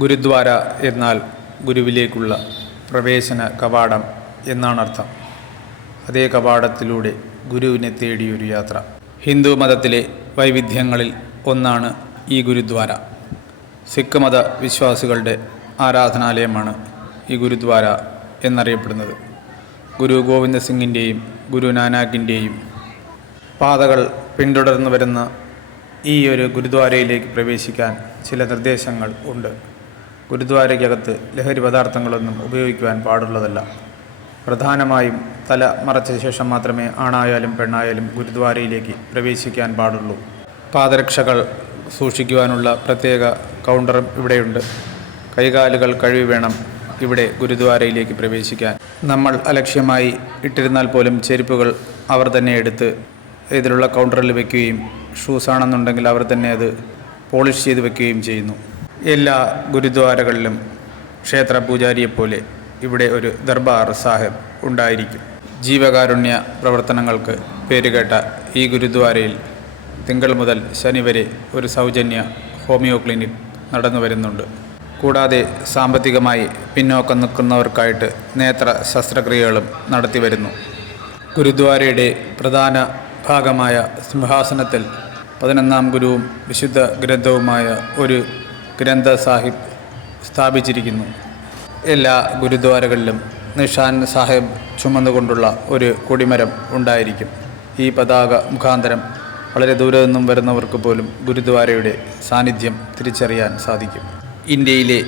ഗുരുദ്വാര എന്നാൽ ഗുരുവിലേക്കുള്ള പ്രവേശന കവാടം എന്നാണ് അർത്ഥം അതേ കവാടത്തിലൂടെ ഗുരുവിനെ തേടിയൊരു യാത്ര. ഹിന്ദു മതത്തിലെ വൈവിധ്യങ്ങളിൽ ഒന്നാണ് ഈ ഗുരുദ്വാര. സിഖ് മത വിശ്വാസികളുടെ ആരാധനാലയമാണ് ഈ ഗുരുദ്വാര എന്നറിയപ്പെടുന്നത്. ഗുരു ഗോവിന്ദ സിംഗിന്റെയും ഗുരു നാനാക്കിന്റെയും പാതകൾ പിന്തുടർന്നു വരുന്ന ഈ ഒരു ഗുരുദ്വാരയിലേക്ക് പ്രവേശിക്കാൻ ചില നിർദ്ദേശങ്ങൾ ഉണ്ട്. ഗുരുദ്വാരയ്ക്കകത്ത് ലഹരി പദാർത്ഥങ്ങളൊന്നും ഉപയോഗിക്കുവാൻ പാടുള്ളതല്ല. പ്രധാനമായും തല മറച്ച ശേഷം മാത്രമേ ആണായാലും പെണ്ണായാലും ഗുരുദ്വാരയിലേക്ക് പ്രവേശിക്കാൻ പാടുള്ളൂ. പാദരക്ഷകൾ സൂക്ഷിക്കുവാനുള്ള പ്രത്യേക കൗണ്ടറും ഇവിടെയുണ്ട്. കൈകാലുകൾ കഴുകി വേണം ഇവിടെ ഗുരുദ്വാരയിലേക്ക് പ്രവേശിക്കാൻ. നമ്മൾ അലക്ഷ്യമായി ഇട്ടിരുന്നാൽ പോലും ചെരുപ്പുകൾ അവർ തന്നെ എടുത്ത് ഇതിലുള്ള കൗണ്ടറിൽ വയ്ക്കുകയും ഷൂസ് ആണെന്നുണ്ടെങ്കിൽ അവർ തന്നെ അത് പോളിഷ് ചെയ്ത് വെക്കുകയും ചെയ്യുന്നു. എല്ലാ ഗുരുദ്വാരകളിലും ക്ഷേത്ര പൂജാരിയെപ്പോലെ ഇവിടെ ഒരു ദർബാർ സാഹിബ് ഉണ്ടായിരിക്കും. ജീവകാരുണ്യ പ്രവർത്തനങ്ങൾക്ക് പേരുകേട്ട ഈ ഗുരുദ്വാരയിൽ തിങ്കൾ മുതൽ ശനി വരെ ഒരു സൗജന്യ ഹോമിയോ ക്ലിനിക് നടന്നു വരുന്നുണ്ട്. കൂടാതെ സാമ്പത്തികമായി പിന്നോക്കം നിൽക്കുന്നവർക്കായിട്ട് നേത്ര ശസ്ത്രക്രിയകളും നടത്തി വരുന്നു. ഗുരുദ്വാരയുടെ പ്രധാന ഭാഗമായ സിംഹാസനത്തിൽ പതിനൊന്നാം ഗുരുവും വിശുദ്ധ ഗ്രന്ഥവുമായ ഒരു ഗ്രന്ഥ സാഹിബ് സ്ഥാപിച്ചിരിക്കുന്നു. എല്ലാ ഗുരുദ്വാരകളിലും നിഷാൻ സാഹിബ് ചുമന്നുകൊണ്ടുള്ള ഒരു കൊടിമരം ഉണ്ടായിരിക്കും. ഈ പതാക മുഖാന്തരം വളരെ ദൂരെ നിന്നും വരുന്നവർക്ക് പോലും ഗുരുദ്വാരയുടെ സാന്നിധ്യം തിരിച്ചറിയാൻ സാധിക്കും. ഇന്ത്യയിലെ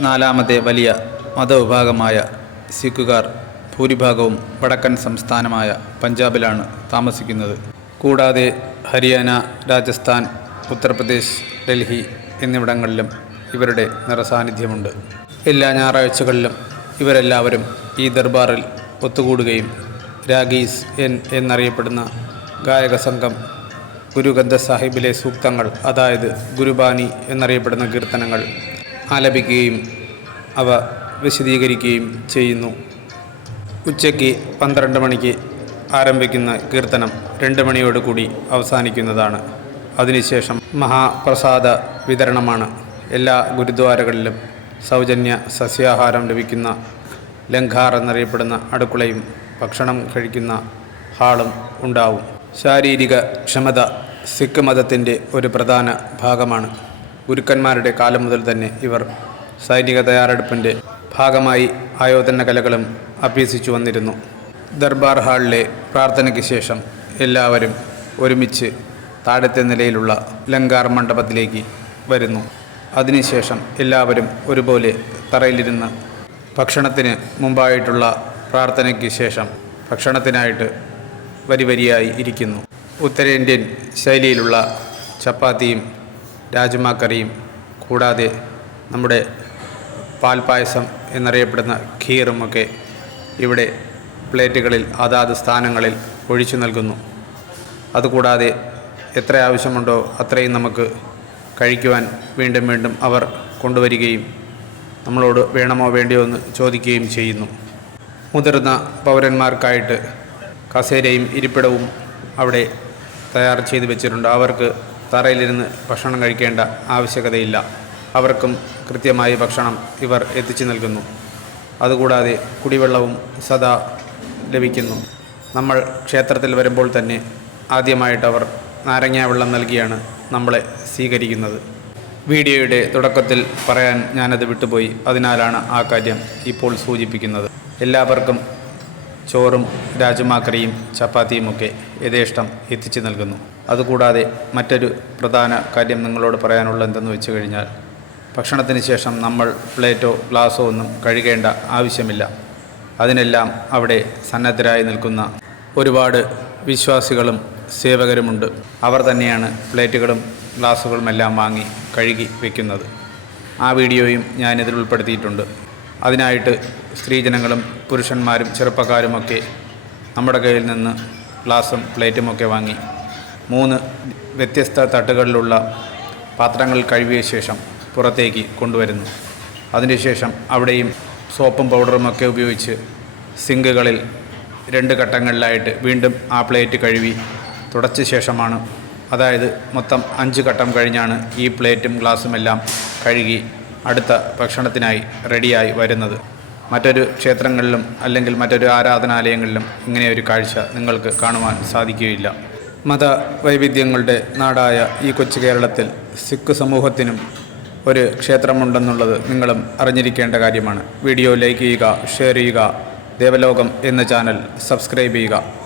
നാലാമത്തെ വലിയ മതവിഭാഗമായ സിഖുകാർ ഭൂരിഭാഗവും വടക്കൻ സംസ്ഥാനമായ പഞ്ചാബിലാണ് താമസിക്കുന്നത്. കൂടാതെ ഹരിയാന രാജസ്ഥാൻ ഉത്തർപ്രദേശ് ഡൽഹി എന്നിവിടങ്ങളിലും ഇവരുടെ നിറസാന്നിധ്യമുണ്ട്. എല്ലാ ഞായറാഴ്ചകളിലും ഇവരെല്ലാവരും ഈ ദർബാറിൽ ഒത്തുകൂടുകയും രാഗീസ് എൻ എന്നറിയപ്പെടുന്ന ഗായക സംഘം ഗുരുഗന്ധ സാഹിബിലെ സൂക്തങ്ങൾ അതായത് ഗുരുബാനി എന്നറിയപ്പെടുന്ന കീർത്തനങ്ങൾ ആലപിക്കുകയും അവ വിശദീകരിക്കുകയും ചെയ്യുന്നു. ഉച്ചയ്ക്ക് പന്ത്രണ്ട് മണിക്ക് ആരംഭിക്കുന്ന കീർത്തനം രണ്ട് മണിയോടുകൂടി അവസാനിക്കുന്നതാണ്. അതിനുശേഷം മഹാപ്രസാദ വിതരണമാണ്. എല്ലാ ഗുരുദ്വാരകളിലും സൗജന്യ സസ്യാഹാരം ലഭിക്കുന്ന ലംഘാർ എന്നറിയപ്പെടുന്ന അടുക്കളയും ഭക്ഷണം കഴിക്കുന്ന ഹാളും ഉണ്ടാവും. ശാരീരിക ക്ഷമത സിഖ് മതത്തിന്റെ ഒരു പ്രധാന ഭാഗമാണ്. ഗുരുക്കന്മാരുടെ കാലം മുതൽ തന്നെ ഇവർ സൈനിക തയ്യാറെടുപ്പിന്റെ ഭാഗമായി ആയോധന കലകളും അഭ്യസിച്ചു വന്നിരുന്നു. ദർബാർ ഹാളിലെ പ്രാർത്ഥനയ്ക്ക് ശേഷം എല്ലാവരും ഒരുമിച്ച് താഴത്തെ നിലയിലുള്ള ലങ്കാർ മണ്ഡപത്തിലേക്ക് വരുന്നു. അതിനുശേഷം എല്ലാവരും ഒരുപോലെ തറയിലിരുന്ന് ഭക്ഷണത്തിന് മുമ്പായിട്ടുള്ള പ്രാർത്ഥനയ്ക്ക് ശേഷം ഭക്ഷണത്തിനായിട്ട് വരി വരിയായി ഇരിക്കുന്നു. ഉത്തരേന്ത്യൻ ശൈലിയിലുള്ള ചപ്പാത്തിയും രാജ്മാ കറിയും കൂടാതെ നമ്മുടെ പാൽപ്പായസം എന്നറിയപ്പെടുന്ന ഖീറുമൊക്കെ ഇവിടെ പ്ലേറ്റുകളിൽ അതാത് സ്ഥാനങ്ങളിൽ ഒഴിച്ചു നൽകുന്നു. അതുകൂടാതെ എത്ര ആവശ്യമുണ്ടോ അത്രയും നമുക്ക് കഴിക്കുവാൻ വീണ്ടും വീണ്ടും അവർ കൊണ്ടുവരികയും നമ്മളോട് വേണമോ വേണ്ടിയോ എന്ന് ചോദിക്കുകയും ചെയ്യുന്നു. മുതിർന്ന പൗരന്മാർക്കായിട്ട് കസേരയും ഇരിപ്പിടവും അവിടെ തയ്യാർ ചെയ്ത് വെച്ചിട്ടുണ്ട്. അവർക്ക് തറയിലിരുന്ന് ഭക്ഷണം കഴിക്കേണ്ട ആവശ്യകതയില്ല. അവർക്കും കൃത്യമായി ഭക്ഷണം ഇവർ എത്തിച്ചു നൽകുന്നു. അതുകൂടാതെ കുടിവെള്ളവും സദാ ലഭിക്കുന്നു. നമ്മൾ ക്ഷേത്രത്തിൽ വരുമ്പോൾ തന്നെ ആദ്യമായിട്ടവർ നാരങ്ങാ വെള്ളം നൽകിയാണ് നമ്മളെ സ്വീകരിക്കുന്നത്. വീഡിയോയുടെ തുടക്കത്തിൽ പറയാൻ ഞാനത് വിട്ടുപോയി. അതിനാലാണ് ആ കാര്യം ഇപ്പോൾ സൂചിപ്പിക്കുന്നത്. എല്ലാവർക്കും ചോറും രാജമാക്കറിയും ചപ്പാത്തിയുമൊക്കെ യഥേഷ്ടം എത്തിച്ചു നൽകുന്നു. അതുകൂടാതെ മറ്റൊരു പ്രധാന കാര്യം നിങ്ങളോട് പറയാനുള്ള എന്തെന്ന് വെച്ച് കഴിഞ്ഞാൽ ഭക്ഷണത്തിന് ശേഷം നമ്മൾ പ്ലേറ്റോ ഗ്ലാസ്സോ ഒന്നും കഴുകേണ്ട ആവശ്യമില്ല. അതിനെല്ലാം അവിടെ സന്നദ്ധരായി നിൽക്കുന്ന ഒരുപാട് വിശ്വാസികളും സേവകരുമുണ്ട്. അവർ തന്നെയാണ് പ്ലേറ്റുകളും ഗ്ലാസ്സുകളും എല്ലാം വാങ്ങി കഴുകി വയ്ക്കുന്നത് ആ വീഡിയോയും ഞാനിതിൽ ഉൾപ്പെടുത്തിയിട്ടുണ്ട്. അതിനായിട്ട് സ്ത്രീജനങ്ങളും പുരുഷന്മാരും ചെറുപ്പക്കാരുമൊക്കെ നമ്മുടെ കയ്യിൽ നിന്ന് ഗ്ലാസും പ്ലേറ്റുമൊക്കെ വാങ്ങി മൂന്ന് വ്യത്യസ്ത തട്ടുകളിലുള്ള പാത്രങ്ങൾ കഴുകിയ ശേഷം പുറത്തേക്ക് കൊണ്ടുവരുന്നു. അതിനുശേഷം അവിടെയും സോപ്പും പൗഡറുമൊക്കെ ഉപയോഗിച്ച് സിങ്കുകളിൽ രണ്ട് ഘട്ടങ്ങളിലായിട്ട് വീണ്ടും ആ പ്ലേറ്റ് കഴുകി തുടച്ച ശേഷമാണ്. അതായത് മൊത്തം അഞ്ച് ഘട്ടം കഴിഞ്ഞാണ് ഈ പ്ലേറ്റും ഗ്ലാസും എല്ലാം കഴുകി അടുത്ത ഭക്ഷണത്തിനായി റെഡിയായി വരുന്നത്. മറ്റൊരു ക്ഷേത്രങ്ങളിലും അല്ലെങ്കിൽ മറ്റൊരു ആരാധനാലയങ്ങളിലും ഇങ്ങനെ ഒരു കാഴ്ച നിങ്ങൾക്ക് കാണുവാൻ സാധിക്കുകയില്ല. മത വൈവിധ്യങ്ങളുടെ നാടായ ഈ കൊച്ചു കേരളത്തിൽ സിഖ് സമൂഹത്തിനും ഒരു ക്ഷേത്രമുണ്ടെന്നുള്ളത് നിങ്ങളും അറിഞ്ഞിരിക്കേണ്ട കാര്യമാണ്. വീഡിയോ ലൈക്ക് ചെയ്യുക ഷെയർ ചെയ്യുക ദേവലോകം എന്ന ചാനൽ സബ്സ്ക്രൈബ് ചെയ്യുക.